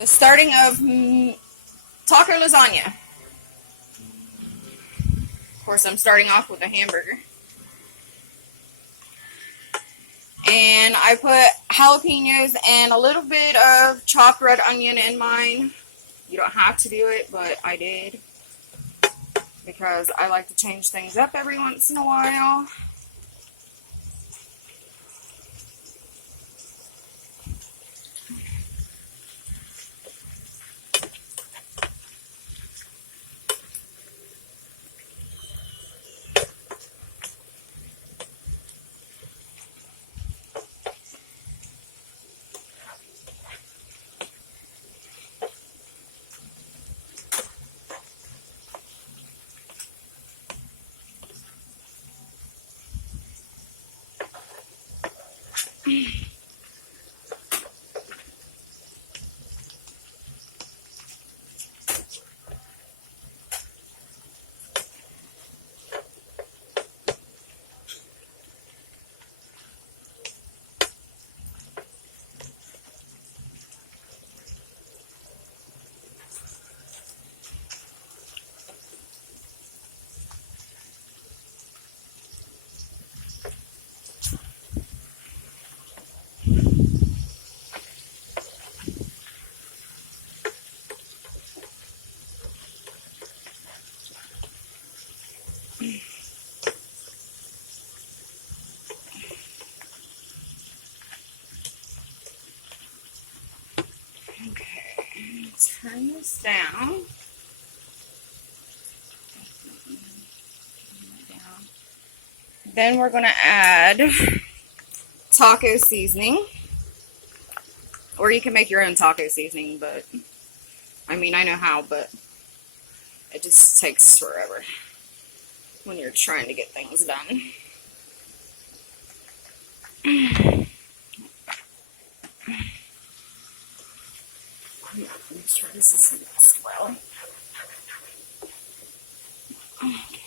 The starting of taco lasagna. Of course, I'm starting off with a hamburger. And I put jalapenos and a little bit of chopped red onion in mine. You don't have to do it, but I did. Because I like to change things up every once in a while. Okay, turn this down. Then we're going to add taco seasoning. Or you can make your own taco seasoning, but I mean, I know how, but it just takes forever when you're trying to get things done. Make sure this is mixed well. Okay.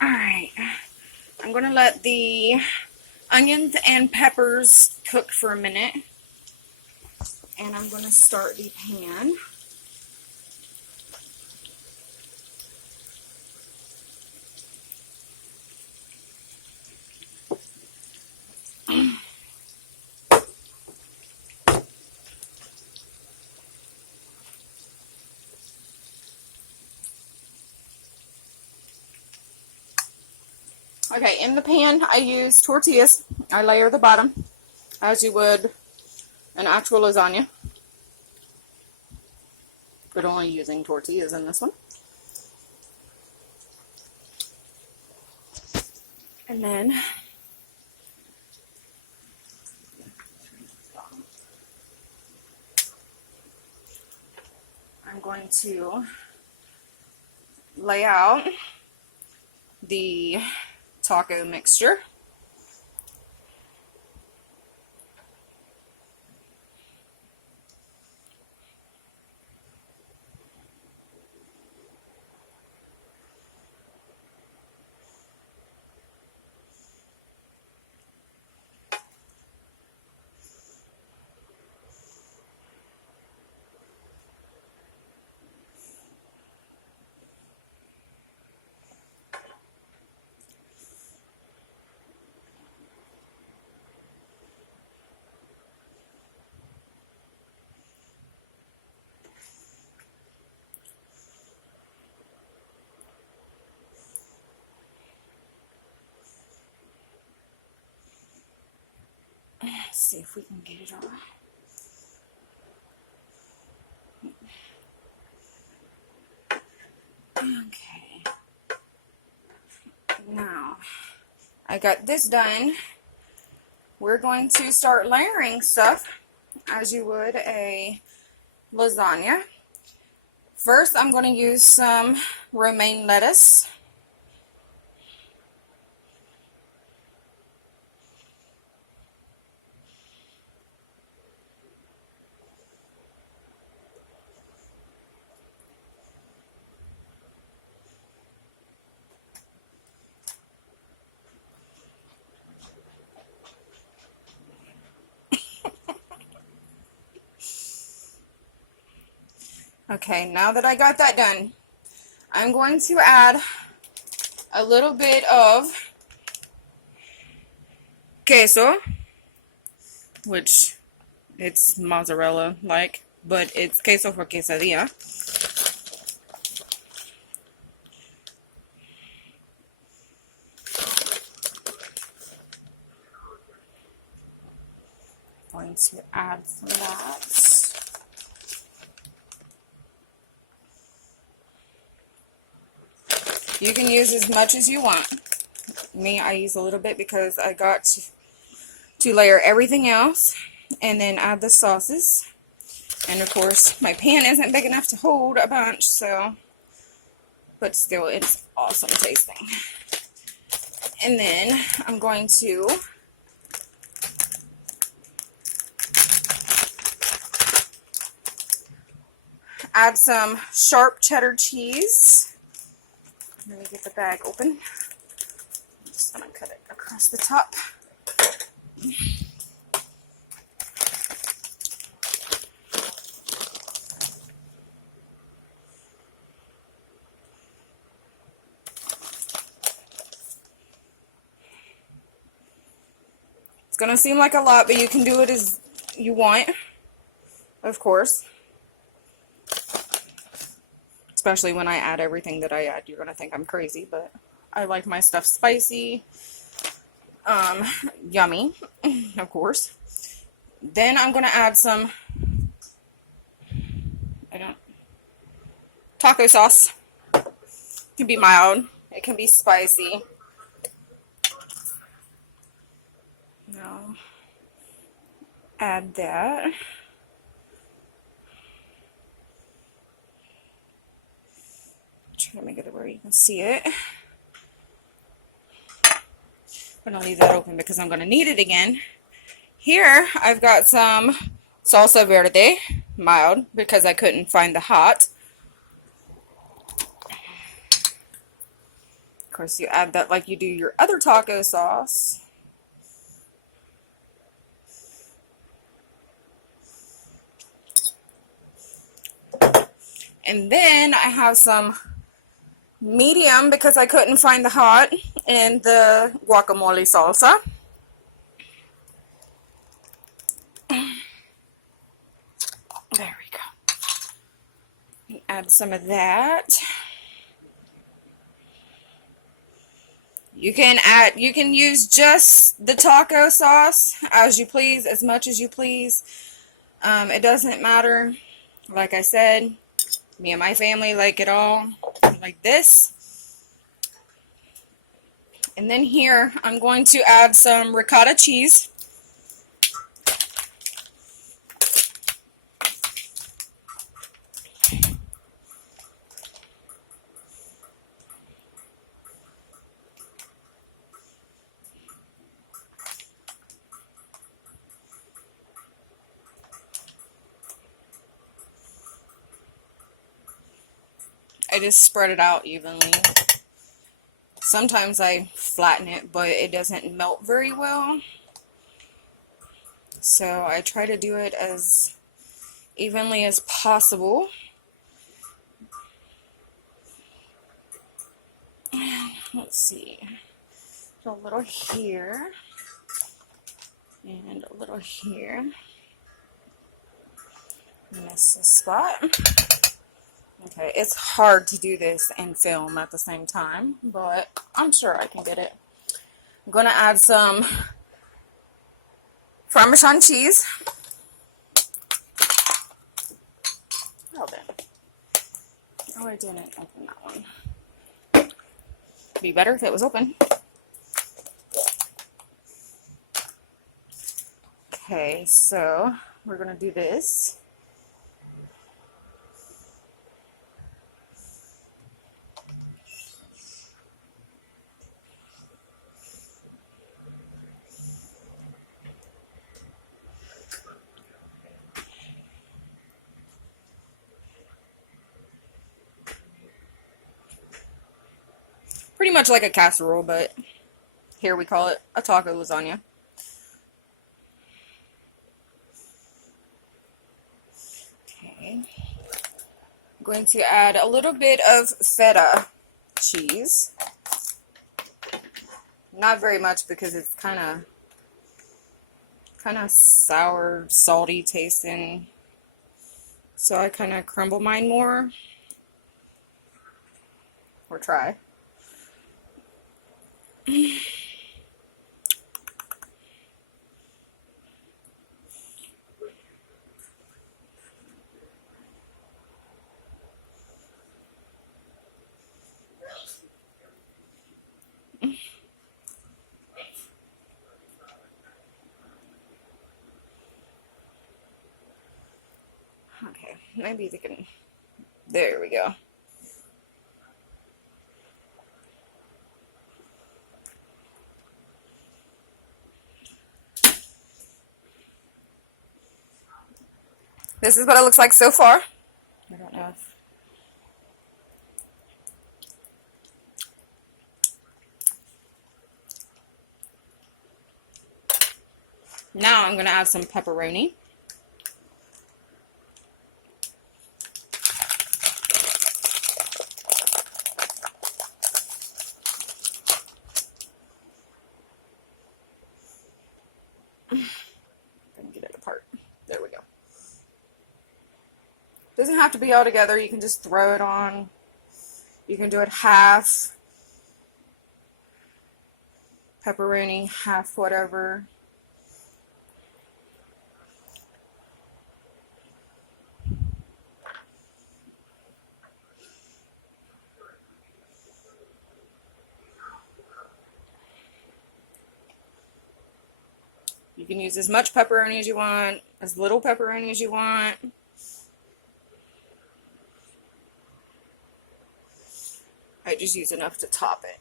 Alright, I'm going to let the onions and peppers cook for a minute. And I'm going to start the pan. Okay, in the pan I use tortillas. I layer the bottom as you would an actual lasagna, but only using tortillas in this one. And then I'm going to lay out the taco mixture. Let's see if we can get it on. Okay. Now, I got this done. we're going to start layering stuff as you would a lasagna. First, I'm going to use some romaine lettuce. Okay, now that I got that done, I'm going to add a little bit of queso, which it's mozzarella like, but it's queso for quesadilla. Going to add some of that. You can use as much as you want. Me, I use a little bit because I got to layer everything else and then add the sauces. And of course, my pan isn't big enough to hold a bunch, so, but still, it's awesome tasting. And then I'm going to add some sharp cheddar cheese. Let me get the bag open. I'm just going to cut it across the top. It's going to seem like a lot, but you can do it as you want, of course. Especially when I add everything that I add, you're going to think I'm crazy, but I like my stuff spicy, yummy, of course. Then I'm going to add some, taco sauce. It can be mild, it can be spicy. Now, add that. Try to make it where you can see it. I'm going to leave that open because I'm going to need it again. Here, I've got some salsa verde, mild, because I couldn't find the hot. Of course, you add that like you do your other taco sauce. And then I have some medium because I couldn't find the hot and the guacamole salsa. There we go. And add some of that. You can use just the taco sauce as you please, as much as you please. It doesn't matter. Like I said, me and my family like it all like this. And then here, I'm going to add some ricotta cheese. I just spread it out evenly. Sometimes I flatten it, but it doesn't melt very well. So I try to do it as evenly as possible. Let's see. A little here. And a little here. Miss this spot. Okay, it's hard to do this and film at the same time, but I'm sure I can get it. I'm going to add some Parmesan cheese. Oh, then. Oh, I didn't open that one. Be better if it was open. Okay, so we're gonna do this. Pretty much like a casserole, but here we call it a taco lasagna. Okay. I'm going to add a little bit of feta cheese. Not very much because it's kind of sour, salty tasting. So I kind of crumble mine more. Or try. Okay, maybe they can. There we go. This is what it looks like so far. I don't know if. Now I'm going to add some pepperoni. Get it apart. There we go. Doesn't have to be all together. You can just throw it on. You can do it half pepperoni, half whatever. You can use as much pepperoni as you want, as little pepperoni as you want. I just use enough to top it.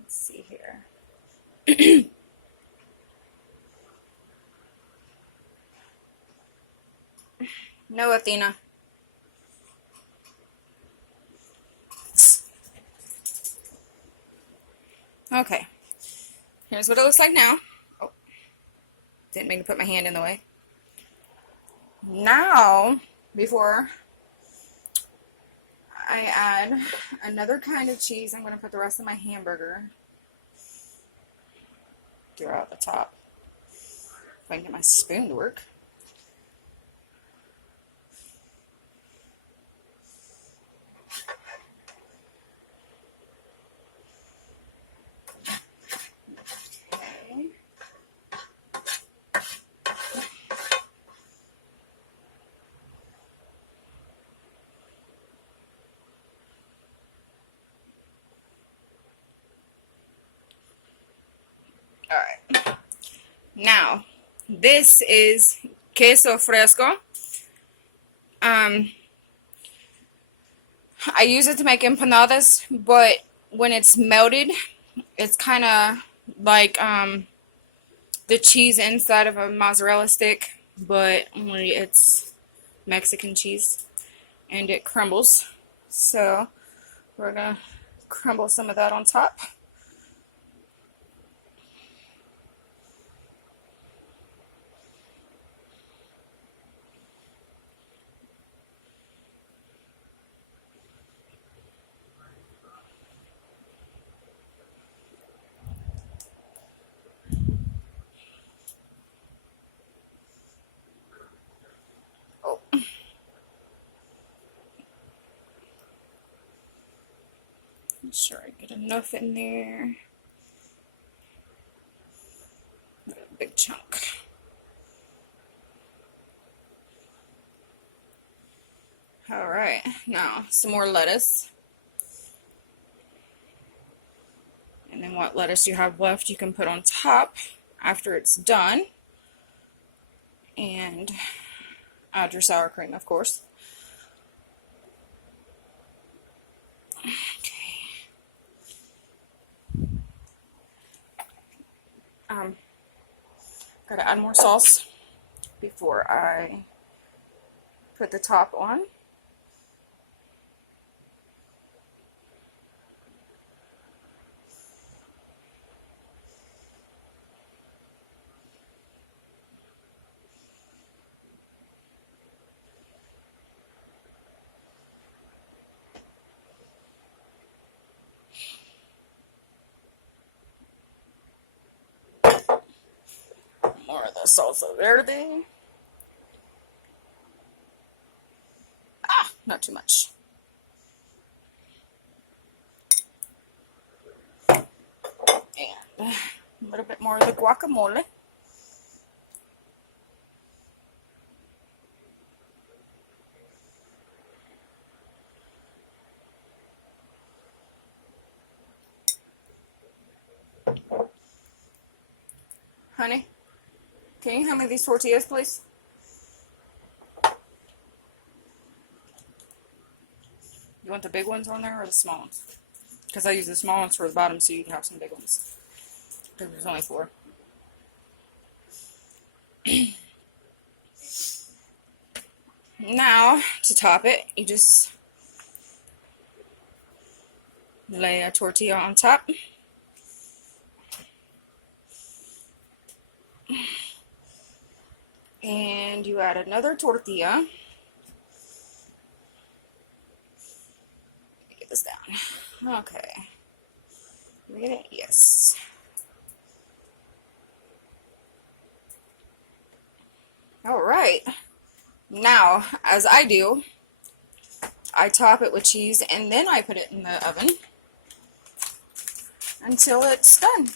Let's see here. No, Athena. Okay. Here's what it looks like now. Oh, didn't mean to put my hand in the way. Now, before I add another kind of cheese, I'm going to put the rest of my hamburger throughout the top. If I can get my spoon to work. Okay. All right. Now, this is queso fresco. I use it to make empanadas, but when it's melted, it's kind of like the cheese inside of a mozzarella stick, but only it's Mexican cheese, and it crumbles. So we're gonna crumble some of that on top. Oh. Make sure I get enough in there. A big chunk. Alright, now some more lettuce. And And then what lettuce you have left you can put on top after it's done. And add your sour cream, of course. Okay. Gotta add more sauce before I put the top on. More of the salsa verde. Not too much. And a little bit more of the guacamole. Honey, can you hand me these tortillas, please? You want the big ones on there or the small ones? Because I use the small ones for the bottom so you can have some big ones. Because there's only 4. Now, to top it, you just lay a tortilla on top. And you add another tortilla. Get this down. Okay. You get it? Yes. Alright. Now, as I do, I top it with cheese and then I put it in the oven until it's done.